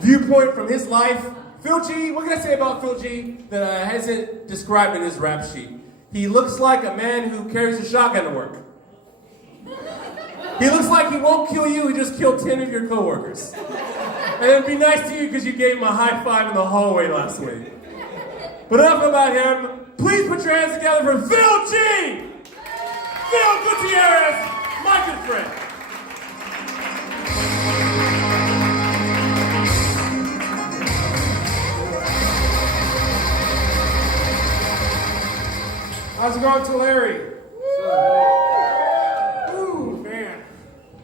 viewpoint from his life. Phil G, what can I say about Phil G that hasn't described in his rap sheet? He looks like a man who carries a shotgun to work. He looks like he won't kill you, he just killed 10 of your coworkers. And it'd be nice to you because you gave him a high five in the hallway last week. But enough about him. Please put your hands together for Phil G! Phil Gutierrez, my good friend. How's it going, Tulare? Ooh, man.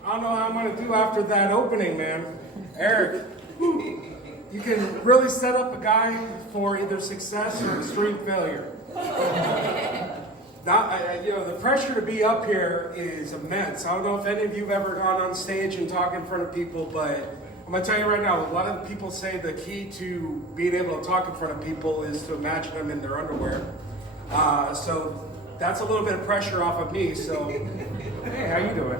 I don't know how I'm going to do after that opening, man. Eric, you can really set up a guy for either success or extreme failure. Now, the pressure to be up here is immense. I don't know if any of you have ever gone on stage and talked in front of people, but I'm going to tell you right now, a lot of people say the key to being able to talk in front of people is to imagine them in their underwear. So that's a little bit of pressure off of me. So, hey, how you doing?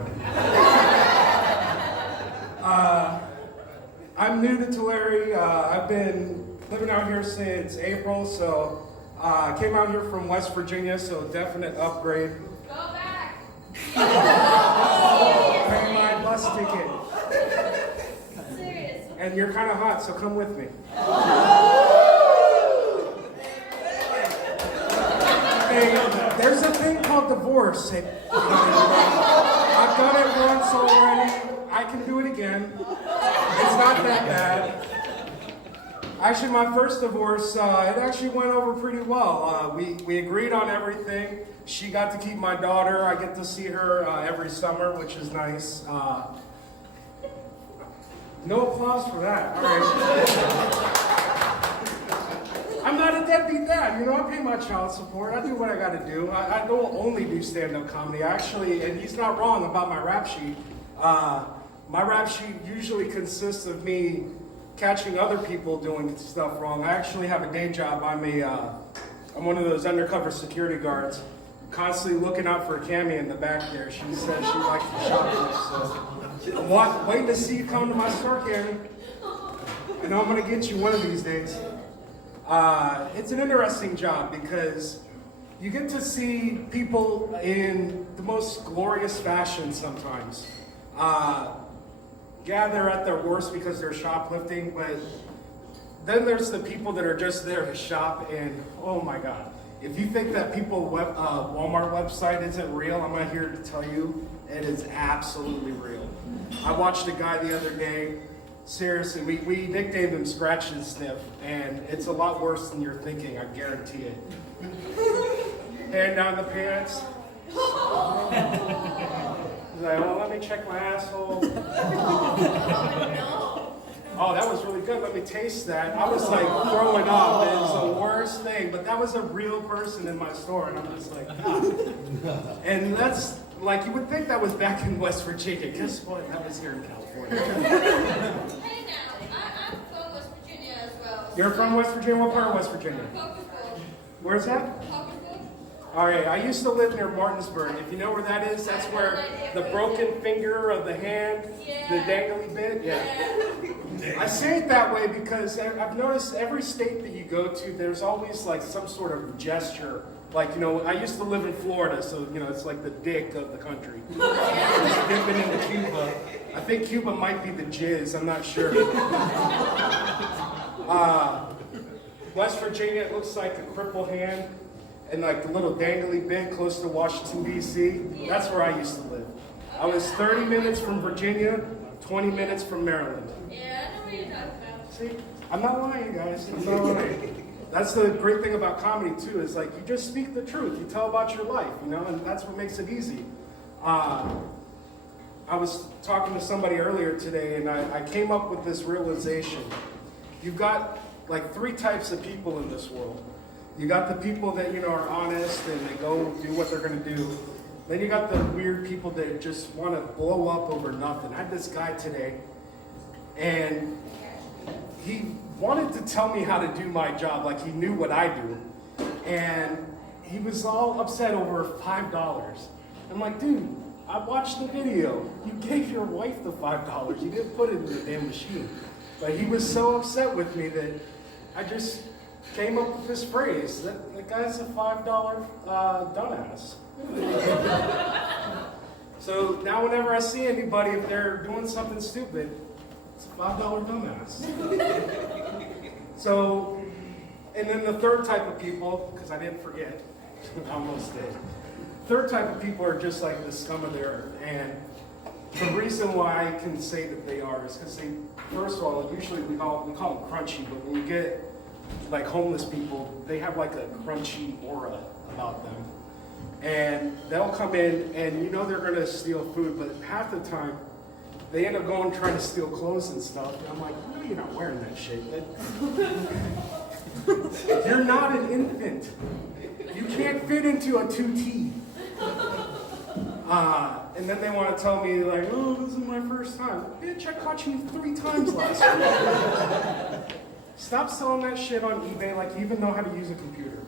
I'm new to Tulare. I've been living out here since April. So I came out here from West Virginia. So definite upgrade. Go back. Pay my bus ticket. Serious. And you're kind of hot, so come with me. There's a thing called divorce. I've done it once already. I can do it again. It's not that bad. Actually, my first divorce, it actually went over pretty well. We agreed on everything. She got to keep my daughter. I get to see her every summer, which is nice. No applause for that. All right. I'm not a deadbeat dad, I pay my child support, I do what I gotta do. I don't only do stand-up comedy, actually, and he's not wrong about my rap sheet. My rap sheet usually consists of me catching other people doing stuff wrong. I actually have a day job. I'm one of those undercover security guards, constantly looking out for Cammie in the back there. She says she likes to shop with, so I'm waiting to see you come to my store, Cammie. I know I'm gonna get you one of these days. It's an interesting job because you get to see people in the most glorious fashion sometimes. Yeah, they're at their worst because they're shoplifting, but then there's the people that are just there to shop, and oh my God. If you think that Walmart website isn't real, I'm not here to tell you, it is absolutely real. I watched a guy the other day. Seriously, we nicknamed him Scratch and Sniff, and it's a lot worse than you're thinking, I guarantee it. Hand down the pants. He's like, oh, let me check my asshole. Oh, that was really good, let me taste that. I was like throwing up, it was the worst thing, but that was a real person in my store, and I'm just like, ah. And that's, like, you would think that was back in West Virginia. Guess what? That was here in California. Hey now, I'm from West Virginia as well. You're from West Virginia? What part of West Virginia? Caucasville. Where's that? Caucasville. All right, I used to live near Martinsburg. If you know where that is, that's where the broken finger of the hand, the dangly bit. Yeah. I say it that way because I've noticed every state that you go to, there's always like some sort of gesture. Like, I used to live in Florida, so, it's like the dick of the country. Dipping into Cuba. I think Cuba might be the jizz, I'm not sure. West Virginia, it looks like a crippled hand and like the little dangly bit close to Washington, D.C. That's where I used to live. I was 30 minutes from Virginia, 20 minutes from Maryland. Yeah, I know what you're talking about. See, I'm not lying, guys. I'm not lying. That's the great thing about comedy, too, is like you just speak the truth. You tell about your life, and that's what makes it easy. I was talking to somebody earlier today, and I came up with this realization. You've got like 3 types of people in this world. You got the people that, are honest and they go do what they're going to do. Then you got the weird people that just want to blow up over nothing. I had this guy today, and he wanted to tell me how to do my job, like he knew what I do. And he was all upset over $5. I'm like, dude, I watched the video. You gave your wife the $5. You didn't put it in the damn machine. But he was so upset with me that I just came up with this phrase, that guy's a $5 dumbass. So now whenever I see anybody, if they're doing something stupid, it's a $5 dumbass. So, and then the third type of people, because I didn't forget, I almost did. Third type of people are just like the scum of the earth. And the reason why I can say that they are is because they, first of all, usually we call them crunchy, but when you get like homeless people, they have like a crunchy aura about them. And they'll come in and you know they're going to steal food, but half the time they end up going trying to steal clothes and stuff. And I'm like, no, you're not wearing that shit. You're not an infant. You can't fit into a 2T. And then they want to tell me like, oh, this is my first time. Bitch, I caught you 3 times last week. Stop selling that shit on eBay like you even know how to use a computer.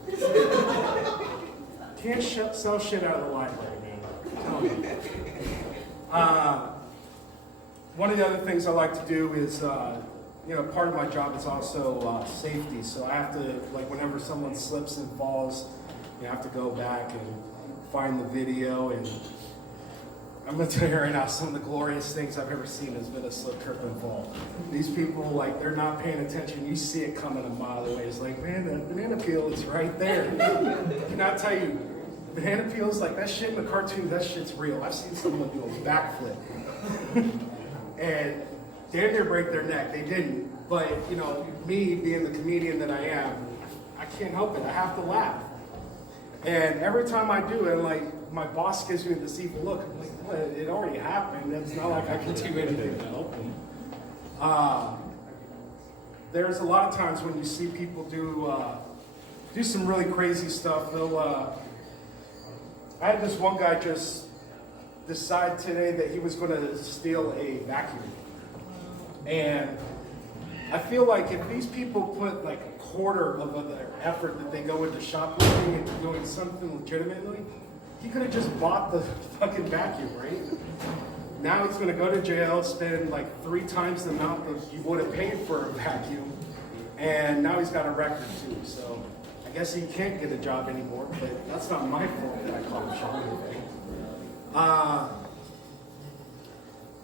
Can't sell shit out of the library, man. I'm telling you. One of the other things I like to do is, part of my job is also safety. So I have to, like, whenever someone slips and falls, you have to go back and find the video. And I'm going to tell you right now, some of the glorious things I've ever seen has been a slip, trip, and fall. These people, like, they're not paying attention. You see it coming a mile away. It's like, man, the banana peel is right there. Can I tell you, banana peels, like, that shit in the cartoon, that shit's real. I've seen someone do a backflip. And damn near break their neck. They didn't. But, me being the comedian that I am, I can't help it. I have to laugh. And every time I do it, like, my boss gives me this evil look. I'm like, what? It already happened. It's not like I can do anything to help them. There's a lot of times when you see people do some really crazy stuff. I had this one guy just decide today that he was going to steal a vacuum. And I feel like if these people put like a quarter of their effort that they go into shoplifting and doing something legitimately, he could have just bought the fucking vacuum, right? Now he's going to go to jail, spend like 3 times the amount that he would have paid for a vacuum, and now he's got a record too. So I guess he can't get a job anymore, but that's not my fault that I called him shoplifting.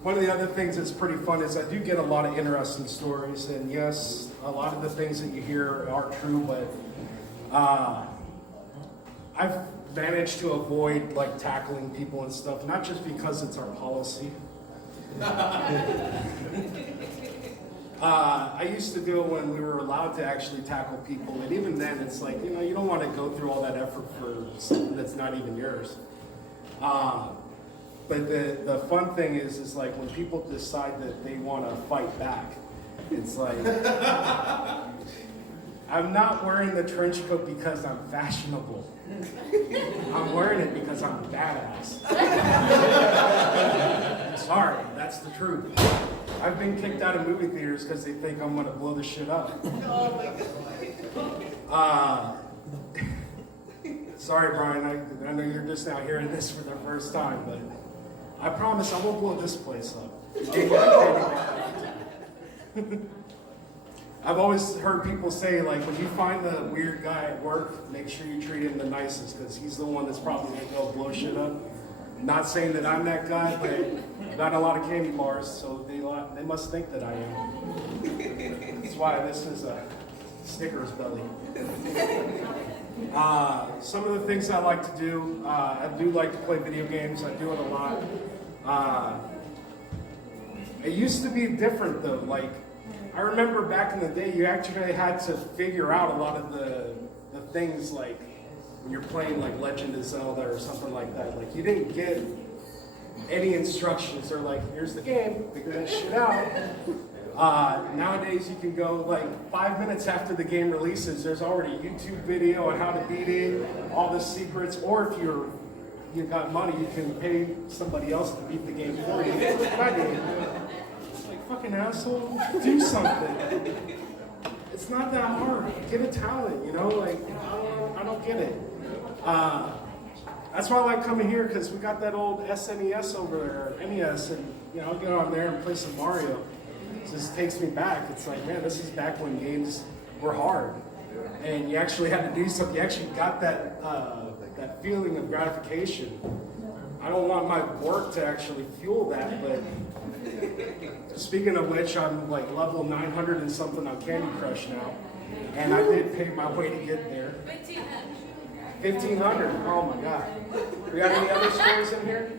One of the other things that's pretty fun is I do get a lot of interesting stories, and yes, a lot of the things that you hear are true, but I've managed to avoid like tackling people and stuff, not just because it's our policy. I used to do it when we were allowed to actually tackle people, and even then it's like, you don't want to go through all that effort for something that's not even yours. But the fun thing is like when people decide that they want to fight back, it's like, I'm not wearing the trench coat because I'm fashionable. I'm wearing it because I'm a badass. Sorry, that's the truth. I've been kicked out of movie theaters because they think I'm going to blow the shit up. Oh my God. Sorry, Brian, I know you're just now hearing this for the first time, but I promise I won't blow this place up. I've always heard people say, like, when you find the weird guy at work, make sure you treat him the nicest, because he's the one that's probably going to go blow shit up. Not saying that I'm that guy, but I've got a lot of candy bars, so they must think that I am. That's why this is a Snickers belly. Some of the things I like to do, I do like to play video games. I do it a lot. It used to be different though. Like, I remember back in the day, you actually had to figure out a lot of the things, like when you're playing like Legend of Zelda or something like that. Like, you didn't get any instructions. They're like, here's the game, figure that shit out. Nowadays, you can go like 5 minutes after the game releases. There's already a YouTube video on how to beat it, all the secrets. Or if you've got money, you can pay somebody else to beat the game for you. Like, fucking asshole, do something. It's not that hard. Get a talent, Like, I don't get it. That's why I like coming here, because we got that old SNES over there, NES, and I'll get on there and play some Mario. it just takes me back. It's like, man, this is back when games were hard. And you actually had to do something. You actually got that feeling of gratification. I don't want my work to actually fuel that, but speaking of which, I'm like level 900 and something on Candy Crush now. And I did pay my way to get there. 1,500. Oh my God. We got any other scores in here?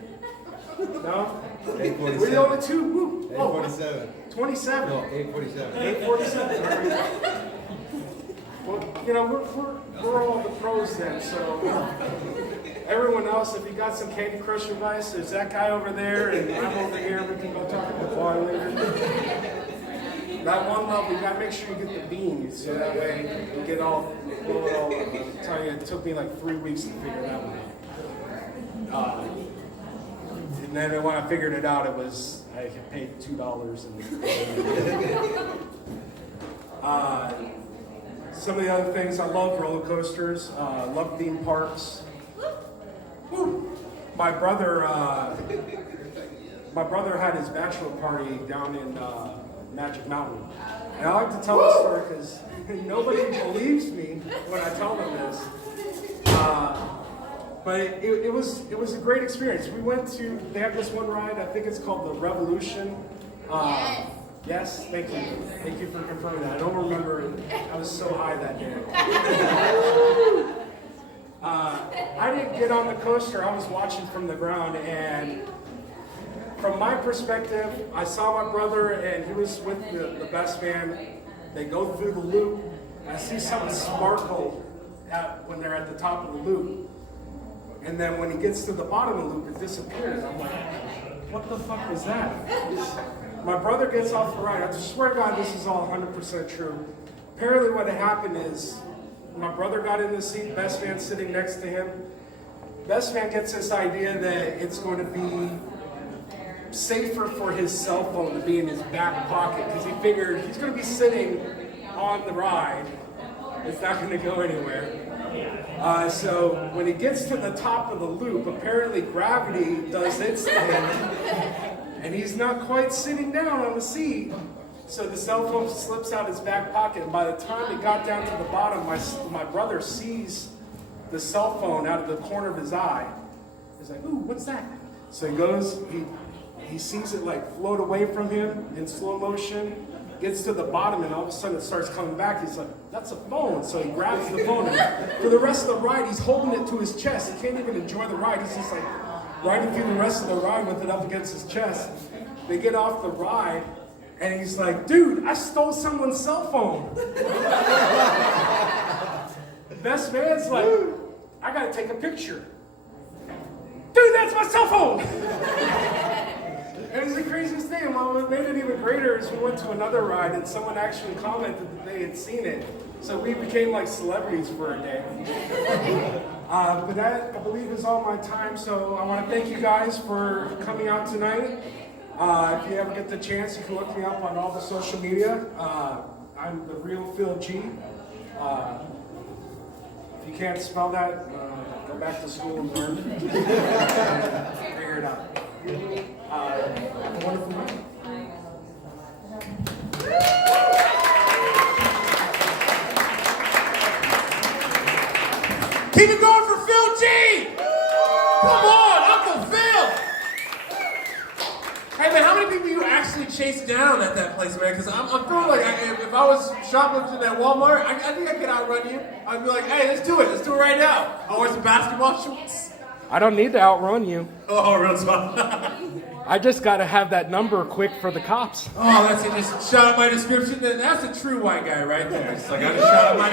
No? 847. We're the only two. Woo. Oh, 847. 27. No, 847. 847. All right. Well, you know, we're all the pros then, so everyone else, if you got some Candy Crush advice, there's that guy over there, and I'm over here. We can go talk at the bar later. That one level, you gotta make sure you get the beans, so that way you get all. I'll tell you, it took me like 3 weeks to figure that one out. And then when I figured it out, I had paid $2 and. Some of the other things, I love roller coasters, love theme parks. Woo. My brother had his bachelor party down in Magic Mountain. And I like to tell this story because nobody believes me when I tell them this. But it was a great experience. They have this one ride, I think it's called the Revolution. Yes, thank you. Thank you for confirming that. I don't remember. I was so high that day. I didn't get on the coaster. I was watching from the ground, and from my perspective, I saw my brother, and he was with the best man. They go through the loop. I see something sparkle when they're at the top of the loop. And then when he gets to the bottom of the loop, it disappears. I'm like, what the fuck was that? My brother gets off the ride. I swear to God, this is all 100% true. Apparently what had happened is my brother got in the seat, best man sitting next to him. Best man gets this idea that it's going to be safer for his cell phone to be in his back pocket because he figured he's going to be sitting on the ride. It's not going to go anywhere. So when he gets to the top of the loop, apparently gravity does its thing. And he's not quite sitting down on the seat. So the cell phone slips out his back pocket. And by the time he got down to the bottom, my brother sees the cell phone out of the corner of his eye. He's like, ooh, what's that? So he goes, he sees it like float away from him in slow motion, gets to the bottom, and all of a sudden it starts coming back. He's like, that's a phone. So he grabs the phone. And for the rest of the ride, he's holding it to his chest. He can't even enjoy the ride. He's just like, riding through the rest of the ride with it up against his chest. They get off the ride, and he's like, dude, I stole someone's cell phone. The best man's like, I gotta take a picture. Dude, that's my cell phone! And it was the craziest thing. Well, what made it even greater is we went to another ride, and someone actually commented that they had seen it. So we became like celebrities for a day. But that, I believe, is all my time. So I want to thank you guys for coming out tonight. If you ever get the chance, you can look me up on all the social media. I'm the real Phil G. If you can't spell that, go back to school and learn. Figure it out. Have a wonderful night. Keep it going for Phil G! Come on, Uncle Phil! Hey man, how many people you actually chased down at that place, man? Because I'm feeling like if I was shoplifting at Walmart, I think I could outrun you. I'd be like, hey, let's do it right now. I wear some basketball shorts. I don't need to outrun you. Oh, real talk. I just got to have that number quick for the cops. Oh, that's it. Just shout out my description. That's a true white guy right there. It's like, I just shout out my